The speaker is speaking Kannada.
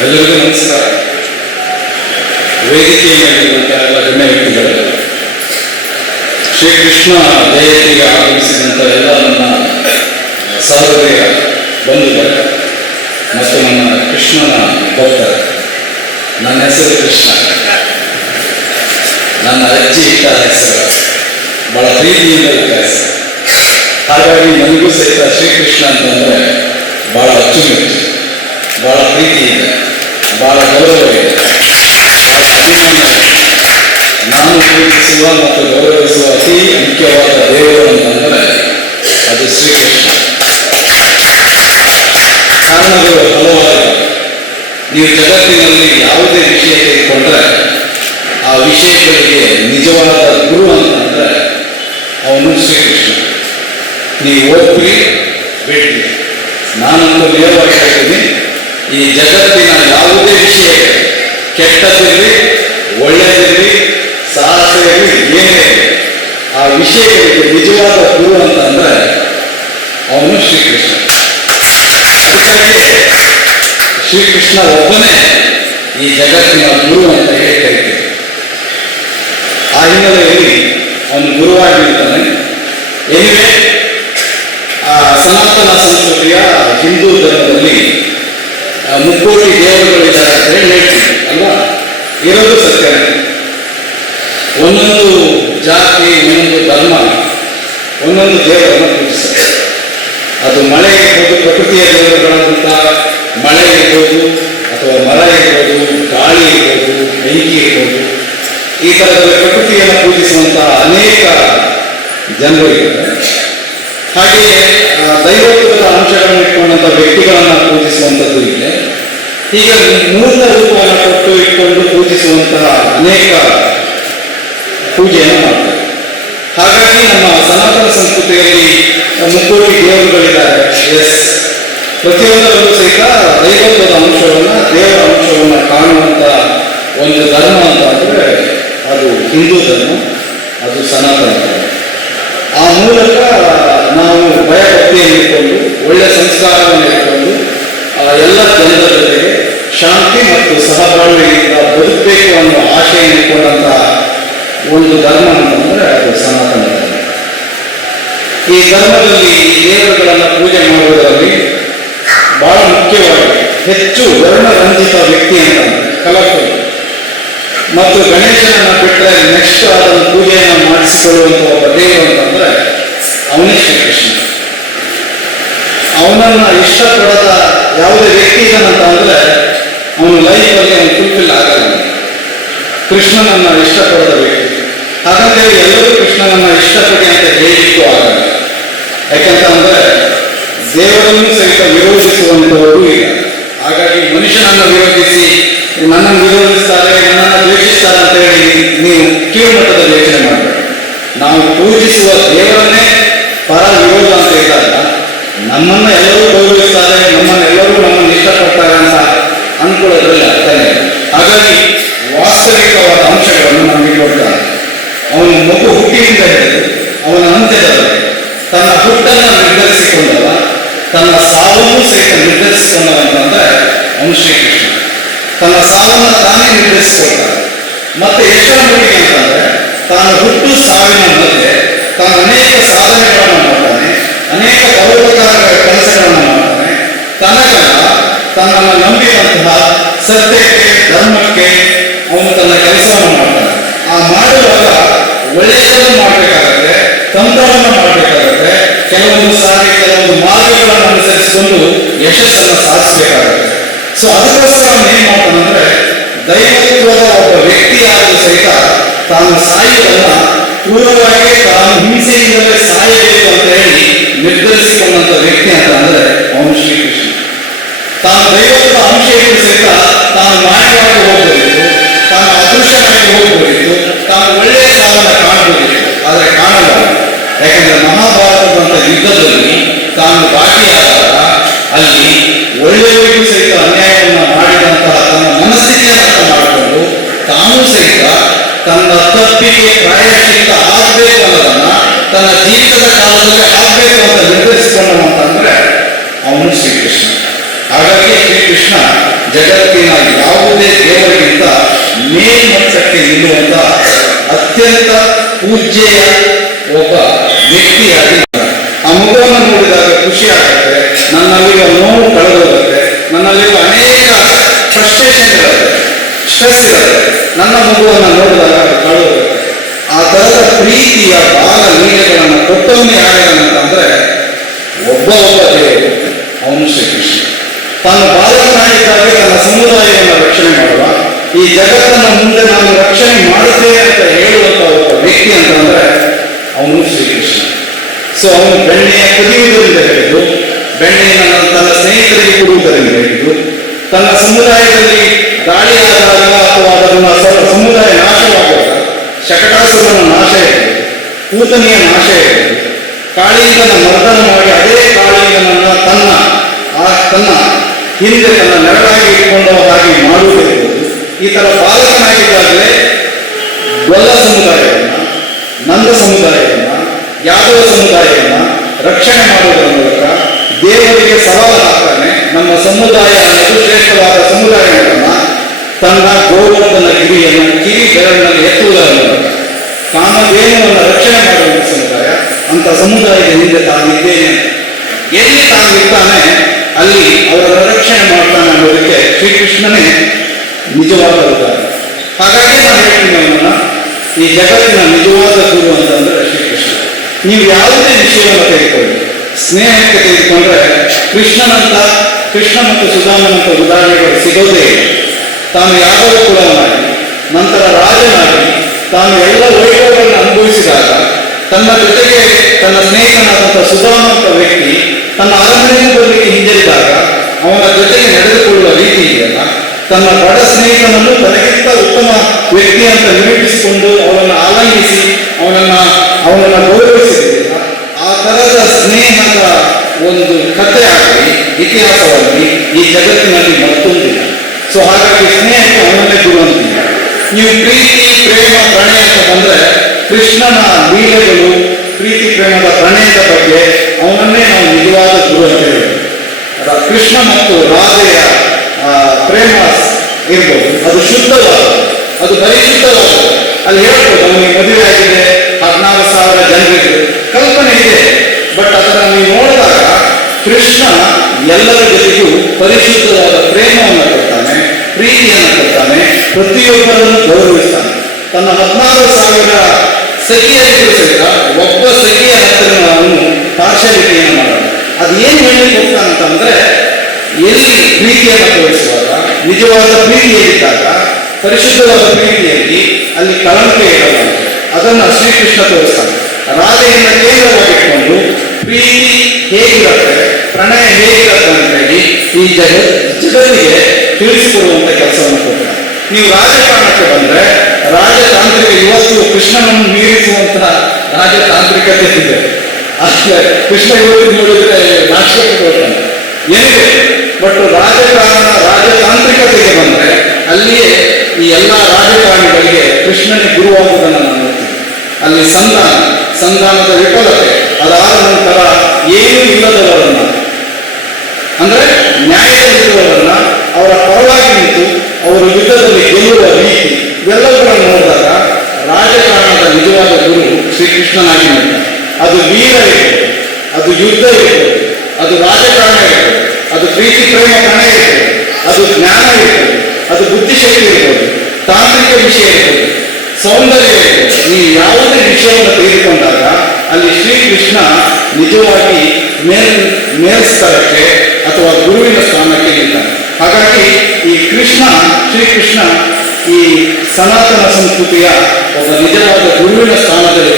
ಎಲ್ಲರಿಗೂ ನಮಸ್ಕಾರ ವೇದಿಕೆಯಲ್ಲಿರುವಂತಹ ಎಲ್ಲ ಗಣ್ಯ ವ್ಯಕ್ತಿಗಳು ಶ್ರೀಕೃಷ್ಣ ಜಯಂತಿಗೆ ಆಗಮಿಸಿದಂಥ ಎಲ್ಲ ನನ್ನ ಸಹೋದರಿಯ ಬಂಧುಗಳು ಮತ್ತು ನನ್ನ ಕೃಷ್ಣನ ಭಕ್ತರು ನನ್ನ ಹೆಸರು ಕೃಷ್ಣ ನನ್ನ ಅಜ್ಜಿ ಇಟ್ಟ ಹೆಸರು ಬಹಳ ಪ್ರೀತಿಯಿಂದ ಇಟ್ಟ ಹೆಸರು ಹಾಗಾಗಿ ನನಗೂ ಸಹಿತ ಶ್ರೀಕೃಷ್ಣ ಅಂತಂದ್ರೆ ಬಹಳ ಅಚ್ಚುಮೆಚ್ಚು, ಬಹಳ ಪ್ರೀತಿ ಇದೆ ಬಹಳ ಗೌರವವಿದೆ. ನಾನು ಪ್ರೀತಿಸುವ ಮತ್ತು ಗೌರವಿಸುವ ಅತಿ ಮುಖ್ಯವಾದ ದೇವರು ಅಂತಂದರೆ ಅದು ಶ್ರೀಕೃಷ್ಣ ಕಾರಣಗಳು ಹಲವಾರು ನೀವು ಜಗತ್ತಿನಲ್ಲಿ ಯಾವುದೇ ವಿಷಯ ತೆಗೆದುಕೊಂಡ್ರೆ ಆ ವಿಷಯಗಳಿಗೆ ನಿಜವಾದ ಗುರು ಅಂತಂದ್ರೆ ಅವನು ಶ್ರೀಕೃಷ್ಣ ನೀವು ಹೋಗ್ರಿ ನಾನು ನಾನಂತೂ ನೇರವಾಗಿ ಹೇಳ್ತೀನಿ ಈ ಜಗತ್ತಿನ ಯಾವುದೇ ವಿಷಯ ಕೆಟ್ಟದಿರಲಿ ಒಳ್ಳೆಯದಿರಲಿ ಸಾಹಸ ಏನೇ ಆ ವಿಷಯಗಳಿಗೆ ನಿಜವಾದ ಗುರು ಅಂತಂದ್ರೆ ಅವನು ಶ್ರೀಕೃಷ್ಣ. ಅದಕ್ಕಾಗಿ ಶ್ರೀಕೃಷ್ಣ ಒಬ್ಬನೇ ಈ ಜಗತ್ತಿನ ಗುರು ಅಂತ ಹೇಳಿ ಕರಿತೀವಿ ಆ ಹಿನ್ನೆಲೆಯಲ್ಲಿ ಅವನು ಗುರುವಾಗಿರ್ತಾನೆ. ಎನಿವೆ, ಆ ಸನಾತನ ಸಂಸ್ಕೃತಿಯ ಹಿಂದೂ ಧರ್ಮದಲ್ಲಿ ಹೇಳ್ತೀವಿ ಅಲ್ವಾ? ಇರೋದು ಸತ್ಯನೇ ಒಂದೊಂದು ಜಾತಿ, ಒಂದೊಂದು ಧರ್ಮ, ಒಂದೊಂದು ದೇವರನ್ನು ಪೂಜಿಸುತ್ತೆ. ಅದು ಮಳೆ ಇರ್ಬೋದು, ಪ್ರಕೃತಿಯ ದೇವರುಗಳಾದಂತಹ ಮಳೆ ಇರ್ಬೋದು, ಅಥವಾ ಮರ ಇರ್ಬೋದು, ಗಾಳಿ ಇರ್ಬೋದು, ಬೆಂಕಿ ಇರ್ಬೋದು, ಈ ಥರದ ಪ್ರಕೃತಿಯನ್ನು ಪೂಜಿಸುವಂತಹ ಅನೇಕ ಜನರು ಇದ್ದಾರೆ. ಹಾಗೆಯೇ ದೈವತ್ವದ ಅಂಶಗಳನ್ನು ಇಟ್ಕೊಂಡಂಥ ವ್ಯಕ್ತಿಗಳನ್ನು ಪೂಜಿಸುವಂಥದ್ದು ಇದೆ. ಹೀಗೆ ಮೂಲ ರೂಪವನ್ನು ಕೊಟ್ಟು ಇಟ್ಕೊಂಡು ಪೂಜಿಸುವಂತಹ ಅನೇಕ ಪೂಜೆಯನ್ನು ಮಾಡ್ತಾರೆ. ಹಾಗಾಗಿ ನಮ್ಮ ಸನಾತನ ಸಂಸ್ಕೃತಿಯಲ್ಲಿ ಮುಕ್ಕೋಟಿ ದೇವರುಗಳಿದ್ದಾರೆ. ಎಸ್ ಪ್ರತಿಯೊಂದರಲ್ಲೂ ಸಹಿತ ದೈವತ್ವದ ಅಂಶವನ್ನು, ದೇವರ ಅಂಶವನ್ನು ಕಾಣುವಂತ ಒಂದು ಧರ್ಮ ಅಂತ ಅಂದ್ರೆ ಅದು ಹಿಂದೂ ಧರ್ಮ, ಅದು ಸನಾತನ ಧರ್ಮ. ಆ ಮೂಲಕ ನಾವು ಭಯಭಕ್ತಿಯನ್ನು ಇಟ್ಕೊಂಡು ಒಳ್ಳೆ ಸಂಸ್ಕಾರವನ್ನು ಇಟ್ಕೊಂಡು ಆ ಎಲ್ಲ ಜನರ ಜೊತೆಗೆ ಶಾಂತಿ ಮತ್ತು ಸಹಬಾಳ್ವೆಯಿಂದ ಬದುಕಬೇಕು ಅನ್ನೋ ಆಶೆಯನ್ನು ಇಟ್ಕೊಂಡಂತಹ ಒಂದು ಧರ್ಮ ಅಂತಂದ್ರೆ ಅದು ಸನಾತನ ಧರ್ಮ. ಈ ಧರ್ಮದಲ್ಲಿ ದೇವರುಗಳನ್ನು ಪೂಜೆ ಮಾಡುವುದರಲ್ಲಿ ಬಹಳ ಮುಖ್ಯವಾಗಿ ಹೆಚ್ಚು ವರ್ಣರಂಜಿತ ವ್ಯಕ್ತಿ ಅಂತ ಕಲರ್ಫುಲ್ ಮತ್ತು ಗಣೇಶನನ್ನು ಬಿಟ್ಟರೆ ನೆಕ್ಸ್ಟ್ ಅದನ್ನು ಪೂಜೆಯನ್ನು ಮಾಡಿಸಿಕೊಳ್ಳುವಂತಹ ಒಬ್ಬ ದೇವರು ಅಂತಂದ್ರೆ ಅವನೇ ಶ್ರೀಕೃಷ್ಣ. ಅವನನ್ನ ಇಷ್ಟಪಡದ ಯಾವುದೇ ವ್ಯಕ್ತಿ ಇದ್ದಾನಂತ ಅಂದ್ರೆ ಅವನ ಲೈಫಲ್ಲಿ ಅವನು ಫುಲ್ಫಿಲ್ ಆಗಲ್ಲ. ಕೃಷ್ಣನನ್ನ ಇಷ್ಟಪಡದ ವ್ಯಕ್ತಿ. ಹಾಗಂತೇಳಿ ಎಲ್ಲರೂ ಕೃಷ್ಣನನ್ನ ಇಷ್ಟಪಡಿ ಅಂತ ಹೇಳಿದ್ದು ಆಗಲ್ಲ. ಯಾಕಂತ ಅಂದ್ರೆ ದೇವರನ್ನು ಸಹಿತ ವಿರೋಧಿಸುವಂತವರು ಇಲ್ಲ. ಹಾಗಾಗಿ ಮನುಷ್ಯನನ್ನು ವಿರೋಧಿಸಿ, ನನ್ನನ್ನು ವಿರೋಧಿಸ್ತಾರೆ, ನನ್ನನ್ನು ದ್ವೇಷಿಸ್ತಾರೆ ಅಂತ ಹೇಳಿ ನೀವು ಕೀಳ್ಮಟ್ಟದ ಯೋಚನೆ ಮಾಡಬೇಕು. ನಾವು ಪೂಜಿಸುವ ದೇವರನ್ನೇ ಪರ ವಿರೋಧ ಅಂತ ಇದ್ದಾಗ ನಮ್ಮನ್ನ ಎಲ್ಲರೂ ಗೌರವಿಸ್ತಾರೆ, ನಮ್ಮನ್ನು ಎಲ್ಲರೂ ನಮ್ಮನ್ನು ಇಷ್ಟಪಡ್ತಾರೆ ಅಂತ ಅನ್ಕೊಳ್ಳೋದ್ರಲ್ಲಿ ಅರ್ಥನೇ. ಹಾಗಾಗಿ ವಾಸ್ತವಿಕವಾದ ಅಂಶಗಳನ್ನು ನಮಗೆ ಕೊಡ್ತಾರೆ. ಅವನು ಮಗು ಹುಟ್ಟಿನಿಂದ ಹಿಡಿದು ಅವನ ಅಂತ್ಯದವರೆಗೆ ತನ್ನ ಹುಟ್ಟನ್ನು ನಿರ್ಧರಿಸಿಕೊಂಡವ, ತನ್ನ ಸಾವನ್ನು ಸಹಿತ ನಿರ್ಧರಿಸಿಕೊಂಡವ ಅಂತಂದ್ರೆ ಅವನು ಶ್ರೀಕೃಷ್ಣ. ತನ್ನ ಸಾವನ್ನು ತಾನೇ ನಿರ್ಧರಿಸಿಕೊಳ್ತಾರೆ ಮತ್ತೆ ಎಷ್ಟರ ಮಟ್ಟಿಗೆ ಅಂತಂದ್ರೆ ತಾನು ಹುಟ್ಟು ಸಾವಿನ ಮಧ್ಯೆ ತಾನು ಅನೇಕ ಸಾಧನೆಗಳನ್ನು ಮಾಡ್ತಾನೆ ಅನೇಕ ಪರೋಪಕಾರ ಕೆಲಸಗಳನ್ನು ಮಾಡ್ತಾನೆ. ತನಗಲ್ಲ, ತನ್ನನ್ನು ನಂಬಿದಂತಹ ಸತ್ಯಕ್ಕೆ, ಧರ್ಮಕ್ಕೆ ಅವನು ತನ್ನ ಕೆಲಸವನ್ನು ಮಾಡ್ತಾನೆ. ಆ ಮಾಡುವಾಗ ಒಳ್ಳೆಯದನ್ನು ಮಾಡಬೇಕಾಗತ್ತೆ, ತಂತ್ರವನ್ನು ಮಾಡಬೇಕಾಗತ್ತೆ, ಕೆಲವೊಂದು ಸಾರಿ, ಕೆಲವೊಂದು ಮಾರ್ಗಗಳನ್ನು ಅನುಸರಿಸಿಕೊಂಡು ಯಶಸ್ಸನ್ನು ಸಾಧಿಸಬೇಕಾಗತ್ತೆ. ಸೊ ಅದಕ್ಕೋಸ್ಕರ ಏನ್ ಮಾಡ್ತಾನಂದ್ರೆ ದೈವತ್ವದ ಒಬ್ಬ ವ್ಯಕ್ತಿಯಾದರೂ ಸಹಿತ ತಾನು ಸಾಯುವುದನ್ನ ಪೂರ್ವವಾಗಿ ತಾನು ಹಿಂಸೆಯಿಂದಲೇ ಸಾಯಬೇಕು ಅಂತ ಹೇಳಿ ನಿರ್ಧರಿಸಿಕೊಂಡಂತ ವ್ಯಕ್ತಿ ಅಂತ ಅಂದ್ರೆ ಅವನು ಶ್ರೀಕೃಷ್ಣ ತಾನು ದೈವದ ಅಂಶ ಇದ್ದು ಸಹಿತ ತಾನು ಮಾಯವಾಗಿ ಹೋಗಬೇಕು, ತಾನು ಅದೃಶ್ಯನಾಗಿ ಹೋಗಬೇಕು, ತಾನು ಒಳ್ಳೆಯ ಸಾವನ್ನ ಕಾಣಬಹುದು ಆದರೆ ಕಾಣಲ್ಲ. ಯಾಕಂದ್ರೆ ಮಹಾಭಾರತದಂತ ಯುದ್ಧದಲ್ಲಿ ತಾನು ಭಾಗಿಯಾದಾಗ ಅಲ್ಲಿ ಒಳ್ಳೆಯವರಿಗೂ ಸಹಿತ ಅನ್ಯಾಯವನ್ನು ಮಾಡಿದಂತಹ ತನ್ನ ಮನಸ್ಥಿತಿಯನ್ನು ಅರ್ಥ ಮಾಡಿಕೊಂಡು ತಾನು ಸಹಿತ ತನ್ನ ತಪ್ಪಿಗೆ ಪ್ರಾಯಶ್ಚಿತ್ತ ಆಗಬೇಕು ಅನ್ನೋದನ್ನ ತನ್ನ ಜೀವಿತದ ಕಾಲದಲ್ಲಿ ಆಗಬೇಕು ಅಂತ ನಿರ್ಧರಿಸಿಕೊಂಡವಂತಂದ್ರೆ ಅವನು ಶ್ರೀಕೃಷ್ಣ. ಹಾಗಾಗಿ ಶ್ರೀಕೃಷ್ಣ ಜಗತ್ತಿನ ಯಾವುದೇ ದೇವರಿಗಿಂತ ಮೇಲ್ಮಟ್ಟಕ್ಕೆ ನಿಲ್ಲುವಂತ ಅತ್ಯಂತ ಪೂಜ್ಯೆಯ ಒಬ್ಬ ವ್ಯಕ್ತಿಯಾಗಿ ಆ ಮುಖವನ್ನು ನೋಡಿದಾಗ ಖುಷಿ ಆಗುತ್ತೆ. ನನ್ನಲ್ಲಿರುವ ನೋವು ಕಳೆದೋಗುತ್ತೆ. ನನ್ನಲ್ಲಿರುವ ಅನೇಕ ಫ್ರಸ್ಟ್ರೇಷನ್ ಸ್ಟ್ರೆಸ್ ಇರುತ್ತೆ. ನನ್ನ ಮಗುವನ್ನು ನೋಡಿದಾಗ ಕಳೆದೋಗುತ್ತೆ. ಆ ತರದ ಪ್ರೀತಿಯ ಬಾಲ ಲೀಲೆಗಳನ್ನು ಕೊಟ್ಟವನು ಅಂತಂದ್ರೆ ಒಬ್ಬ ಒಬ್ಬ ದೇವರು. ಅವನು ಶ್ರೀಕೃಷ್ಣ. ತಾನು ಬಾಲಕನಾಗಿದ್ದಾಗ ತನ್ನ ಸಮುದಾಯವನ್ನು ರಕ್ಷಣೆ ಮಾಡುವ. ಈ ಜಗತ್ತನ್ನ ಮುಂದೆ ನಾನು ರಕ್ಷಣೆ ಮಾಡುತ್ತೇನೆ ಅಂತ ಹೇಳುವಂತ ವ್ಯಕ್ತಿ ಅಂತಂದ್ರೆ ಅವನು ಶ್ರೀಕೃಷ್ಣ. ಸೊ ಅವನು ಬೆಣ್ಣೆಯ ಕುದಿಯುವುದರಿಂದ ಹಿಡಿದು, ಬೆಣ್ಣೆಯನ್ನು ತನ್ನ ಸ್ನೇಹಿತರಿಗೆ ಕೊಡುವುದರಿಂದ ಹಿಡಿದು, ತನ್ನ ಸಮುದಾಯದಲ್ಲಿ ದಾಳಿಯಾದಾಗ ಅಥವಾ ಅದನ್ನ ಸಮುದಾಯ ನಾಶವಾಗುವಾಗ ಶಕಟಾಸುರನ ನಾಶ ಇರಬಹುದು ಕೂತನಿಯ ನಾಶ ಇರಬಹುದು ಕಾಳಿಂಗನ ಮರ್ದನ ಮಾಡಿ ಅದೇ ಕಾಳಿಂಗನನ್ನ ತನ್ನ ಆ ತನ್ನ ಹಿಂದೆ ತನ್ನ ನೆರಳಾಗಿ ಇಟ್ಕೊಂಡು ಹಾಗೆ ಮಾಡುವುದಿರಬಹುದು ಈ ತರ ಬಾಲಕನಾಗಿದ್ದಾಗಲೇ ಗೊಲ್ಲ ಸಮುದಾಯವನ್ನ, ನಂದ ಸಮುದಾಯವನ್ನು, ಯಾದವ ಸಮುದಾಯವನ್ನು ರಕ್ಷಣೆ ಮಾಡುವುದರ ಮೂಲಕ ದೇವರಿಗೆ ಸವಾಲು ಹಾಕ್ತಾನೆ ನಮ್ಮ ಸಮುದಾಯ ಅನ್ನೋದು ಶ್ರೇಷ್ಠವಾದ ಸಮುದಾಯಗಳನ್ನ ತನ್ನ ಗೋವರ್ಧನ ಗಿರಿಯನ್ನು ಕಿರಿ ಬೆರಳಿನಲ್ಲಿ ಎತ್ತುವುದರ ಮೂಲಕ, ಕಾಮಧೇನವನ್ನು ರಕ್ಷಣೆ ಮಾಡುವ ಸಮುದಾಯ, ಅಂತ ಸಮುದಾಯದ ಹಿಂದೆ ತಾನಿದ್ದೇನೆ ಎಲ್ಲಿ ತಾನು ಇರ್ತಾನೆ ಅಲ್ಲಿ ಅವರ ರಕ್ಷಣೆ ಮಾಡ್ತಾನೆ ಅನ್ನೋದಕ್ಕೆ ಶ್ರೀಕೃಷ್ಣನೇ ನಿಜವಾದ ಉದಾಹರಣೆ. ಹಾಗಾಗಿ ನಾನು ಹೇಳ್ತೀನಿ ಈ ಜಗತ್ತಿನ ನಿಜವಾದ ಗುರು ಅಂತಂದ್ರೆ ಶ್ರೀಕೃಷ್ಣ. ನೀವು ಯಾವುದೇ ವಿಷಯವನ್ನು ತೆಗೆದುಕೊಳ್ಳಿ. ಸ್ನೇಹಕ್ಕೆ ತೆಗೆದುಕೊಂಡ್ರೆ ಕೃಷ್ಣನಂತ, ಕೃಷ್ಣ ಮತ್ತು ಸುಧಾಮನಂತ ಉದಾಹರಣೆಗಳು ಸಿಗೋದೇ ತಾನು ಕೂಡ ಮಾಡಿ, ನಂತರ ರಾಜನಾಗಿ ತಾನು ಎಲ್ಲ ವೈಭವಗಳನ್ನು ಅನುಭವಿಸಿದಾಗ ತನ್ನ ಜೊತೆಗೆ ತನ್ನ ಸ್ನೇಹಿತನಾದಂತಹ ಸುಧಾಮ ಅಂತ ವ್ಯಕ್ತಿ ತನ್ನ ಅರಮನೆಗೆ ಬರಲಿಕ್ಕೆ ಹಿಂಜರಿದಾಗ ಅವನ ಜೊತೆಗೆ ನಡೆದುಕೊಳ್ಳುವ ರೀತಿ ಇದೆಯಲ್ಲ, ತನ್ನ ಬಡ ಸ್ನೇಹಿತನನ್ನು ತನಗಿಂತ ಉತ್ತಮ ವ್ಯಕ್ತಿ ಅಂತ ನಿರೂಪಿಸಿಕೊಂಡು ಅವನನ್ನು ಆಲಂಗಿಸಿ ಅವನನ್ನ ಅವನನ್ನ ಗೌರವಿಸಿದೆಯಲ್ಲ, ಆ ತರದ ಸ್ನೇಹದ ಒಂದು ಕಥೆ ಆಗಲಿ ಇತಿಹಾಸವಾಗಿ ಈ ಜಗತ್ತಿನಲ್ಲಿ ಮತ್ತೊಂದಿಲ್ಲ. ಸೊ ಹಾಗಾಗಿ ಸ್ನೇಹಕ್ಕೆ ಅವನನ್ನೇ ಅಂತೀವಿ ನೀವು ಪ್ರೀತಿ, ಪ್ರೇಮ, ಪ್ರಣಯ ಅಂತ ಬಂದ್ರೆ ಕೃಷ್ಣನ ಲೀಲೆಗಳು ಪ್ರೀತಿ ಪ್ರೇಮದ ಪ್ರಣಯದ ಬಗ್ಗೆ ಅವನನ್ನೇ ನಾವು ನಿಜವಾದ ಗುರು ಅಂತ ಕೃಷ್ಣ ಮತ್ತು ರಾಧೆಯ ಪ್ರೇಮ ಇರ್ಬೋದು. ಅದು ಶುದ್ಧವಾದ ಅದು ಪರಿಶುದ್ಧವಾದ ಅಲ್ಲಿ ಹೇಳ್ಬೋದು ಅವನಿಗೆ ಮದುವೆ ಆಗಿದೆ, ಹದಿನಾರು ಸಾವಿರ ಜನರಿಗೆ ಕಲ್ಪನೆ ಇದೆ. ಬಟ್ ಅದನ್ನು ನೀವು ನೋಡಿದಾಗ ಕೃಷ್ಣ ಎಲ್ಲರ ಜೊತೆಗೂ ಪರಿಶುದ್ಧವಾದ ಪ್ರೇಮವನ್ನು ಕೊಡ್ತಾನೆ, ಪ್ರೀತಿಯನ್ನು ಕೊಡ್ತಾನೆ, ಪ್ರತಿಯೊಬ್ಬರನ್ನು ಗೌರವಿಸ್ತಾನೆ. ತನ್ನ ಹದಿನಾರು ಸಾವಿರ ಸಖಿಯರಿಗೂ ಸಹಿತ ಒಬ್ಬ ಸಖಿಯ ಹತ್ತಿರ ಅವನು ಪಾರ್ಶಲಿಕೆಯನ್ನು ಮಾಡೋದು. ಅದು ಏನು ಹೇಳಿ ಅಂತಂದ್ರೆ, ಎಲ್ಲಿ ಪ್ರೀತಿಯನ್ನು ತೋರಿಸುವಾಗ, ನಿಜವಾದ ಪ್ರೀತಿಯಲ್ಲಿದ್ದಾಗ, ಪರಿಶುದ್ಧವಾದ ಪ್ರೀತಿಯಲ್ಲಿ ಅಲ್ಲಿ ಕಳಂಕ ಇರಲ್ಲ ಅದನ್ನು ಶ್ರೀಕೃಷ್ಣ ತೋರಿಸ್ತಾನೆ. ರಾಧೆಯನ್ನು ಕೇಂದ್ರವಾಗಿಟ್ಕೊಂಡು ಪ್ರೀತಿ ಹೇಗಿರುತ್ತೆ, ಪ್ರಣಯ ಹೇಗಿರುತ್ತೆ ಅಂತ ಹೇಳಿ ಈ ಜಗತ್ ಜಗತ್ತಿಗೆ ತಿಳಿಸಿಕೊಡುವಂತ ಕೆಲಸವನ್ನು ಕೊಡ್ತಾರೆ ನೀವು ರಾಜಕಾರಣಕ್ಕೆ ಬಂದ್ರೆ ರಾಜತಾಂತ್ರಿಕ ಇವತ್ತು ಕೃಷ್ಣನನ್ನು ಮೀರಿಸುವಂತಹ ರಾಜತಾಂತ್ರಿಕತೆ ಇದೆ. ಅಷ್ಟೇ, ಕೃಷ್ಣ ಇವತ್ತು ನೋಡಿದ್ರೆ ನಾಶಕ್ಕೆ ಕೊಡ್ತಾನೆ ಏನಿದೆ ಬಟ್ ರಾಜಕಾರಣ, ರಾಜತಾಂತ್ರಿಕತೆಗೆ ಬಂದರೆ ಅಲ್ಲಿಯೇ ಈ ಎಲ್ಲ ರಾಜಕಾರಣಿಗಳಿಗೆ ಕೃಷ್ಣನ ಗುರುವಾಗುವುದನ್ನು ನಾನು ನೋಡ್ತೀನಿ. ಅಲ್ಲಿ ಸಂಧಾನ, ಸಂಧಾನದ ವಿಫಲತೆ, ಅದಾದ ನಂತರ ಏನೂ ಇಲ್ಲದವರನ್ನ, ಅಂದ್ರೆ ನ್ಯಾಯದಲ್ಲಿರುವವರನ್ನ ಅವರ ಪರವಾಗಿ ನಿಂತು ಅವರ ಯುದ್ಧದಲ್ಲಿ ಗೆಲ್ಲುವ ರೀತಿ ಇವೆಲ್ಲವುಗಳನ್ನು ನೋಡಿದಾಗ ರಾಜಕಾರಣದ ನಿಜವಾದ ಗುರು ಶ್ರೀಕೃಷ್ಣನಾಗಿ ಅದು ವೀರ ಇರ್ಬೋದು ಅದು ಯುದ್ಧ ಇರ್ಬೋದು ಅದು ರಾಜಕಾರಣ ಇರ್ಬೋದು ಅದು ಪ್ರೀತಿ, ಪ್ರೇಮ ಕಣ ಇರ್ಬೋದು ಅದು ಜ್ಞಾನ ಇರ್ತದೆ ಅದು ಬುದ್ಧಿಶಕ್ತಿ ಇರ್ಬೋದು, ತಾಂತ್ರಿಕ ವಿಷಯ ಇರ್ಬೋದು, ಸೌಂದರ್ಯ ಇರ್ಬೋದು. ನೀವು ಯಾವುದೇ ವಿಷಯವನ್ನು ತೆಗೆದುಕೊಂಡಾಗ ಅಲ್ಲಿ ಶ್ರೀಕೃಷ್ಣ ನಿಜವಾಗಿ ಮೇಲ್ ಮೇಲ್ಸ್ತರಕ್ಕೆ ಅಥವಾ ಗುರುವಿನ ಸ್ಥಾನಕ್ಕೆ ನಿಲ್ತಾನೆ ಹಾಗಾಗಿ ಈ ಕೃಷ್ಣ ಶ್ರೀಕೃಷ್ಣ ಈ ಸನಾತನ ಸಂಸ್ಕೃತಿಯ ಒಬ್ಬ ನಿಜವಾದ ಗುರುವಿನ ಸ್ಥಾನದಲ್ಲಿ